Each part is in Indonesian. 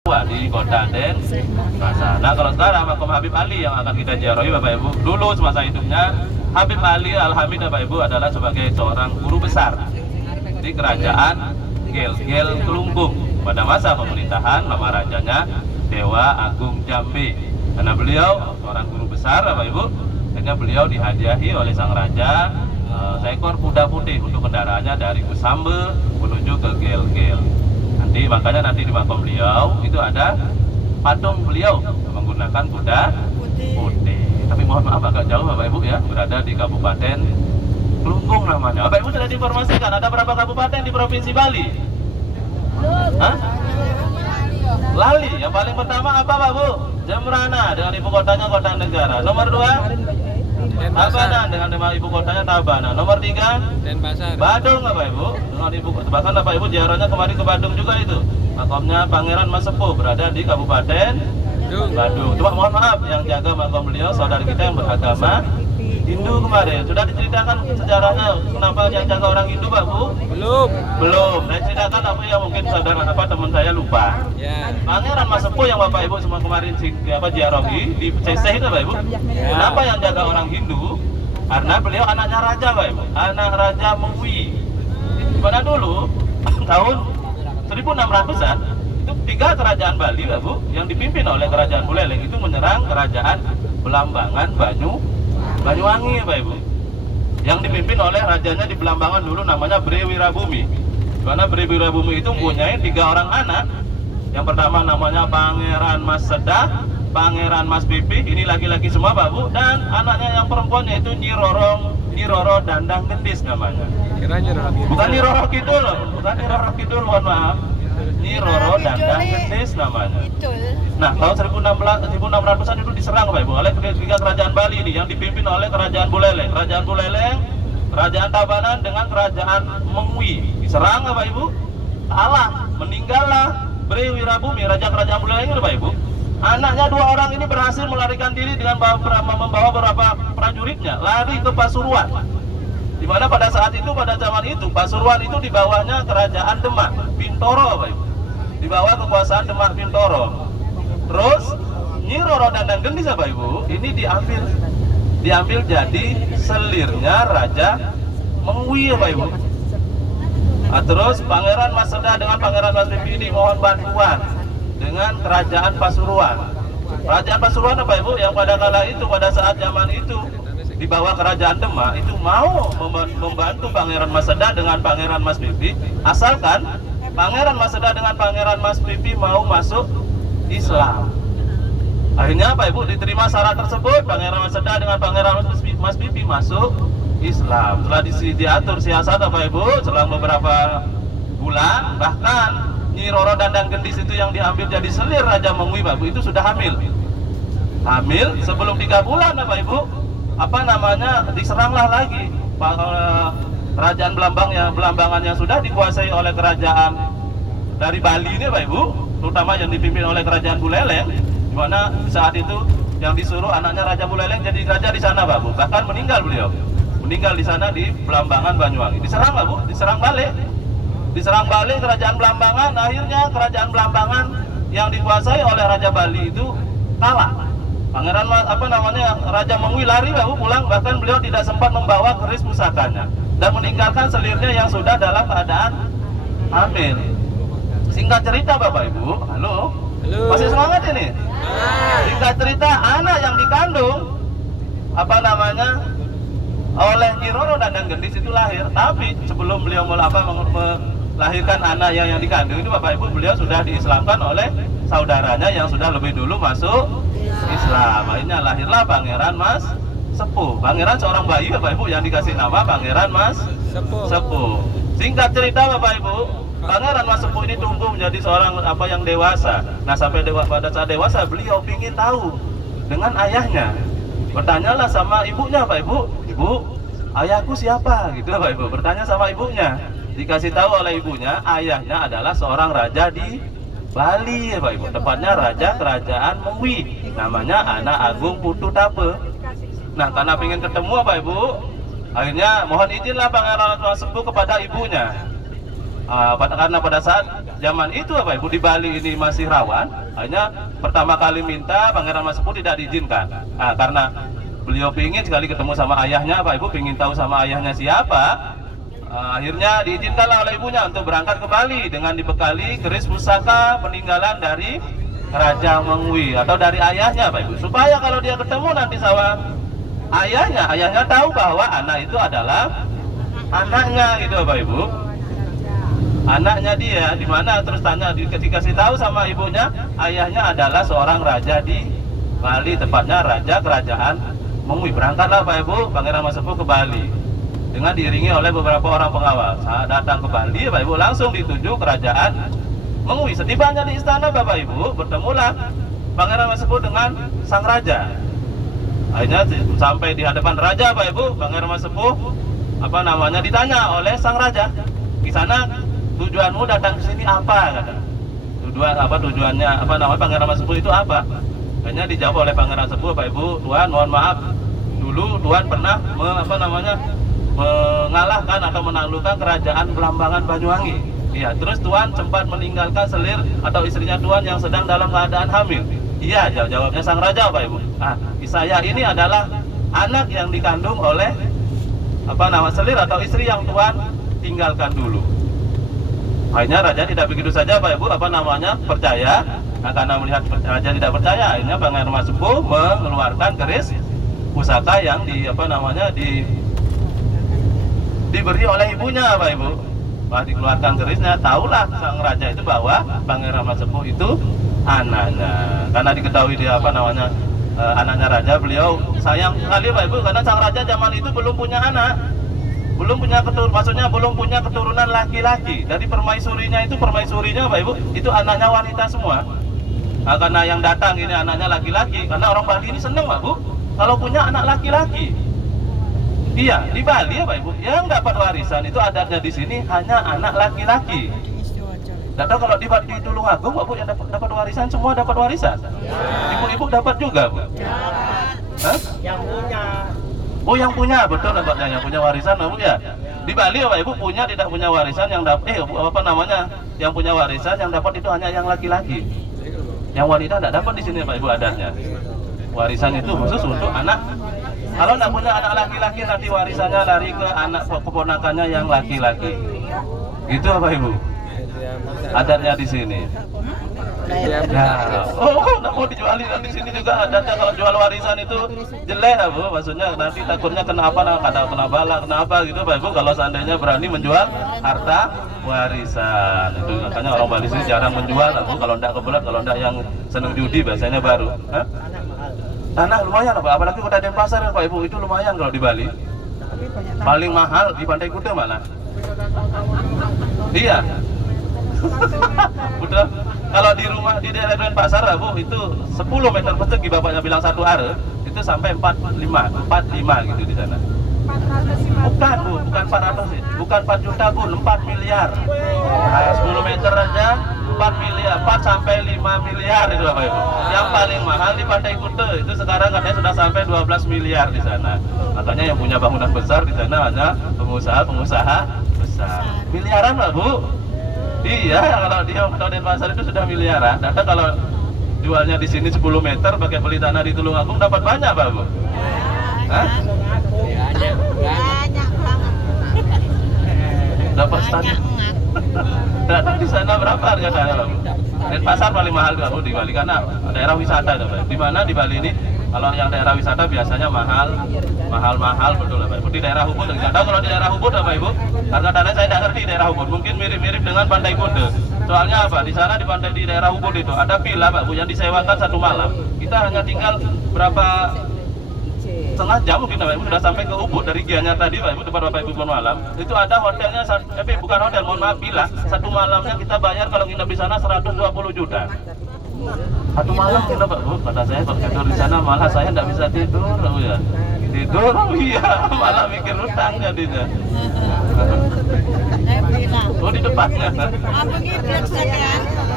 di kota Denpasar. Nah, kalau sekarang Makom Habib Ali yang akan kita ziarahi Bapak Ibu. Dulu semasa hidupnya Habib Ali Al-Hamid Bapak Ibu adalah sebagai seorang guru besar di kerajaan Gel-Gel Kelungkung pada masa pemerintahan nama rajanya Dewa Agung Jambe. Karena beliau seorang guru besar Bapak Ibu, akhirnya beliau dihadiahi oleh sang raja seekor kuda putih untuk kendaraannya dari Kusambe menuju ke Gel-Gel. Makanya nanti di makom beliau itu ada patung beliau menggunakan kuda putih. Tapi mohon maaf agak jauh Bapak Ibu ya, berada di Kabupaten Kelungkung namanya. Bapak Ibu sudah diinformasikan ada berapa kabupaten di Provinsi Bali? Hah? Lali. Yang paling pertama apa Pak Bu? Jembrana dengan ibu kotanya Kota Negara. Nomor 2 Tabanan dengan ibu kotanya Tabanan. Nomor 3 Denpasar. Badung Bapak Ibu dengan ibu kota. Bahkan Bapak Ibu ziarahnya kemarin ke Badung juga itu. Makamnya Pangeran Mas Sepuh berada di Kabupaten Badung. Cuma mohon maaf yang jaga makam beliau saudara kita yang beragama Hindu kemarin. Sudah diceritakan sejarahnya kenapa yang jaga orang Hindu Pak Bu? Belum. Saya ceritakan apa yang mungkin saudara teman saya lupa. Ya. Pangeran Mas Sepuh yang Bapak Ibu semua kemarin ziarahi di CC itu Bapak Ibu. Ya. Kenapa yang jaga orang Hindu? Karena beliau anaknya raja Bapak Ibu, anak Raja Mengwi. Dimana dulu tahun 1600-an itu 3 kerajaan Bali Bapak Ibu yang dipimpin oleh kerajaan Buleleng itu menyerang kerajaan Belambangan Banyuwangi Bapak Ibu. Yang dipimpin oleh rajanya di Belambangan dulu namanya Bre Wirabumi. Karena Bre Wirabumi itu mempunyai 3 orang anak. Yang pertama namanya Pangeran Mas Sedah, Pangeran Mas Pipi, ini laki-laki semua Pak Bu, dan anaknya yang perempuan yaitu Nyi Roro Dandang Gendis namanya. Bukan Nyi Roro Kidul loh, bukan Nyi Roro Kidul, mohon maaf. Nyi Roro Dandang Gendis namanya. Nah, tahun 1600-an itu diserang Pak Ibu oleh 3 kerajaan Bali ini yang dipimpin oleh kerajaan Buleleng. Kerajaan Buleleng, kerajaan Tabanan dengan kerajaan Mengwi. Diserang Pak Ibu, kalah, meninggallah Bre Wirabumi, raja kerajaan Buleleng itu Pak Ibu. Anaknya 2 orang ini berhasil melarikan diri dengan membawa beberapa prajuritnya lari ke Pasuruan. Di mana pada saat itu, pada zaman itu, Pasuruan itu di bawahnya kerajaan Demak Bintoro Pak Ibu. Di bawah kekuasaan Demak Bintoro. Terus Nyi Roro Dandang Gendis Bapak Ibu ini diambil jadi selirnya Raja Mengwi Bapak Ibu. Nah, terus Pangeran Mas Sedah dengan Pangeran Mas Pipi ini mohon bantuan dengan kerajaan Pasuruan. Kerajaan Pasuruan Bapak Ibu yang pada kala itu, pada saat zaman itu di bawah kerajaan Demak itu mau membantu Pangeran Mas Sedah dengan Pangeran Mas Pipi, asalkan Pangeran Mas Sedah dengan Pangeran Mas Pipi mau masuk Islam. Akhirnya Pak Ibu diterima syarat tersebut, Pangeran Mas Sedah dengan Pangeran Mas Pipi masuk Islam. Setelah diatur siasat Bapak Ibu, selang beberapa bulan, bahkan Nyi Roro Dandang Gendis itu yang diambil jadi selir Raja Mengwi Bapak Ibu itu sudah hamil. Hamil sebelum 3 bulan Bapak Ibu, diseranglah lagi kerajaan Belambangan yang sudah dikuasai oleh kerajaan dari Bali ini Bapak Ibu, terutama yang dipimpin oleh kerajaan Buleleng, di mana saat itu yang disuruh anaknya Raja Buleleng jadi raja di sana Bapak Bu. Bahkan meninggal beliau. Meninggal di sana di Belambangan Banyuwangi. Diserang Bapak Bu, diserang balik kerajaan Belambangan. Akhirnya kerajaan Belambangan yang dikuasai oleh Raja Bali itu kalah. Pangeran Raja Mengwi lari Bapak Bu pulang, bahkan beliau tidak sempat membawa keris pusakanya dan meninggalkan selirnya yang sudah dalam keadaan hamil. Singkat cerita Bapak Ibu, halo? Masih semangat ini? Singkat cerita, anak yang dikandung oleh Nyi Roro Dandang Gendis itu lahir. Tapi sebelum beliau melahirkan anak yang dikandung itu Bapak Ibu, beliau sudah diislamkan oleh saudaranya yang sudah lebih dulu masuk Islam. Akhirnya lahirlah Pangeran Mas Sepuh. Pangeran seorang bayi Bapak Ibu yang dikasih nama Pangeran Mas Sepuh. Singkat cerita Bapak Ibu, Pangeran Mas Sepuh ini tumbuh menjadi seorang yang dewasa. Nah, sampai pada saat dewasa beliau ingin tahu dengan ayahnya. Bertanyalah sama ibunya Pak Ibu, "Ibu, ayahku siapa?" Gitu Pak Ibu. Bertanya sama ibunya. Dikasih tahu oleh ibunya, ayahnya adalah seorang raja di Bali Pak Ibu. Tepatnya raja kerajaan Mengwi. Namanya Anak Agung Putu Tape. Nah, karena ingin ketemu Pak Ibu, akhirnya mohon izinlah Pangeran Mas Sepuh kepada ibunya. Karena pada saat zaman itu Bapak Ibu di Bali ini masih rawan, hanya pertama kali minta Pangeran Masepuh tidak diizinkan. Karena beliau ingin sekali ketemu sama ayahnya, Pak Ibu ingin tahu sama ayahnya siapa. Akhirnya diizinkanlah oleh ibunya untuk berangkat ke Bali dengan dibekali keris pusaka peninggalan dari Raja Mengwi atau dari ayahnya Pak Ibu, supaya kalau dia ketemu nanti sama ayahnya tahu bahwa anak itu adalah anaknya gitu Pak Ibu, anaknya dia di mana. Terus tanya, dikasih tahu sama ibunya ayahnya adalah seorang raja di Bali, tepatnya raja kerajaan Mengwi. Berangkatlah Pak Ibu Pangeran Masepuh ke Bali dengan diiringi oleh beberapa orang pengawal. Saat datang ke Bali Bapak Ibu langsung dituju kerajaan Mengwi. Setibanya di istana Bapak Ibu bertemulah Pangeran Masepuh dengan sang raja. Akhirnya sampai di hadapan raja Bapak Ibu, Pangeran Masepuh ditanya oleh sang raja, di sana tujuanmu datang ke sini apa, kata. Tujuannya Pangeran Masepuh itu apa? Akhirnya dijawab oleh Pangeran Masepuh, Bapak Ibu, Tuhan mohon maaf, dulu Tuhan pernah mengalahkan atau menaklukkan kerajaan Belambangan Banyuwangi. Iya, terus Tuhan sempat meninggalkan selir atau istrinya Tuhan yang sedang dalam keadaan hamil. Iya, jawabnya sang raja Pak Ibu. Saya ini adalah anak yang dikandung oleh selir atau istri yang Tuhan tinggalkan dulu. Akhirnya raja tidak begitu saja Pak Ibu percaya. Karena melihat raja tidak percaya, akhirnya Pangeran Masepuh mengeluarkan keris pusaka yang diberi oleh ibunya Pak Ibu. Dikeluarkan kerisnya, tahulah sang raja itu bahwa Pangeran Masepuh itu anaknya. Karena diketahui dia anaknya raja, beliau sayang sekali Pak Ibu, karena sang raja zaman itu belum punya anak, belum punya keturunan laki-laki. Dari permaisurinya Pak Ibu itu anaknya wanita semua. Karena yang datang ini anaknya laki-laki, karena orang Bali ini seneng Pak Bu kalau punya anak laki-laki. Iya, di Bali ya Pak Ibu, yang dapat warisan itu adatnya di sini hanya anak laki-laki. Tidak tahu kalau di Tulungagung Pak Bu, yang dapat warisan semua dapat warisan. Ibu-ibu dapat juga Bu? Hah? Yang punya. Oh yang punya, betul nampaknya yang punya warisan Pak Bu ya. Di Bali Pak Ibu punya tidak punya warisan yang dapat yang punya warisan yang dapat itu hanya yang laki-laki. Yang wanita tidak dapat di sini Pak Ibu adatnya. Warisan itu khusus untuk anak. Kalau tidak punya anak laki-laki nanti warisannya lari ke anak keponakannya yang laki-laki. Gitu Bapak Ibu. Adatnya di sini. Ya. Nggak mau dijualin di sini juga adatnya. Kalau jual warisan itu jelek Bu. Maksudnya nanti takutnya kena bala, kenapa gitu Pak Ibu. Kalau seandainya berani menjual harta warisan. Itu makanya orang Bali sini jarang menjual Bu. Kalau tidak kebelet, kalau tidak yang seneng judi biasanya baru. Tanah lumayan Pak, apalagi Kota Denpasar Pak Ibu, itu lumayan kalau di Bali. Paling mahal di Pantai Kuta malah. Iya. Betul. Kalau di rumah di daerah Denpasar Bu itu 10 meter persegi bapaknya bilang satu are itu sampai 45 gitu di sana. Bukan Bu, bukan 400 sih. Bukan 4 juta Bu, 4 miliar. 10 meter aja 4 miliar, 4 sampai 5 miliar itu Bapak Ibu. Yang paling mahal di Pantai Kuta itu sekarang katanya sudah sampai 12 miliar di sana. Makanya yang punya bangunan besar di sana hanya pengusaha besar. Miliaran Pak Bu. Iya, kalau di Denpasar itu sudah miliaran. Data kalau jualnya di sini 10 meter pakai beli tanah di Tulungagung dapat banyak Pak Bu. Hah? Banyak banget. Dapat stadion. Data di sana berapa harga tanah Pak Bu? Denpasar paling mahal Bu di Bali karena daerah wisata itu Pak. Di mana di Bali ini kalau yang daerah wisata biasanya mahal betul Pak Ibu. Di daerah Ubud enggak tahu kalau di daerah Ubud Pak Ibu. Harga tanah saya tidak ngerti daerah Ubud. Mungkin mirip-mirip dengan Pantai Kuta. Soalnya apa? Di sana di daerah Ubud itu ada villa Pak Bu yang disewakan 1 malam. Kita hanya tinggal berapa setengah jam mungkin Pak Ibu sudah sampai ke Ubud dari Gianyar tadi Pak Ibu, tempat Bapak Ibu bermalam. Itu ada hotelnya, bukan hotel, mohon maaf, villa. 1 malamnya kita bayar kalau nginep di sana 120 juta. 1 malam kita Pak Bu, kata saya kalau tidur di sana malah saya tidak bisa tidur Bu ya. Tidur iya, malah mikir utang jadinya. Oh di depannya. Apa gitu saja?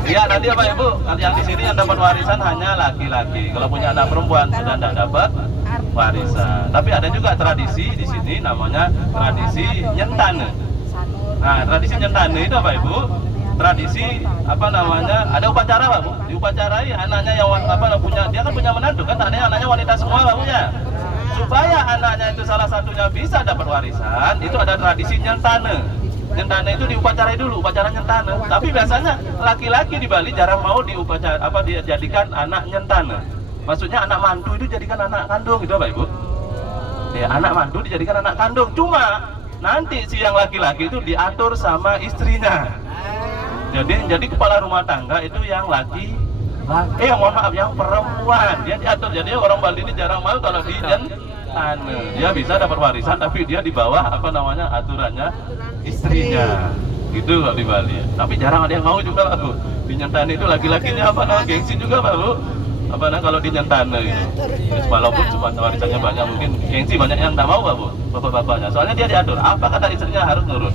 Iya nanti Pak Ibu, yang di sini yang dapat warisan hanya laki-laki. Kalau punya anak perempuan sudah tidak dapat warisan. Tapi ada juga tradisi di sini namanya tradisi nyentan. Nah, tradisi nyentane itu apa Ibu? Tradisi apa namanya? Ada upacara Pak Bu. Diupacarai anaknya yang punya, dia kan punya menantu kan, anaknya wanita semua Pak Bu ya. Supaya anaknya itu salah satunya bisa dapat warisan, itu ada tradisi nyentane. Nyentane itu diupacarai dulu, upacara nyentane. Tapi biasanya laki-laki di Bali jarang mau diupacara dia jadikan anak nyentane. Maksudnya anak mantu itu jadikan anak kandung gitu Pak Ibu. Ya, anak mantu dijadikan anak kandung. Cuma nanti si yang laki-laki itu diatur sama istrinya. Jadi kepala rumah tangga itu yang laki, mohon maaf, yang perempuan. Dia diatur. Jadi orang Bali ini jarang mau kalau nyentane. Dia bisa dapat warisan tapi dia di bawah aturannya istrinya. Gitu Pak di Bali. Tapi jarang ada yang mau juga Pak Bu. Di nyentane itu laki-lakinya gengsi juga Pak Bu. Kalau di nyentane gitu. Walaupun warisannya banyak, mungkin gengsi banyak yang tak mau Pak Bu, bapak-bapaknya. Soalnya dia diatur. Apa kata istrinya harus nurut.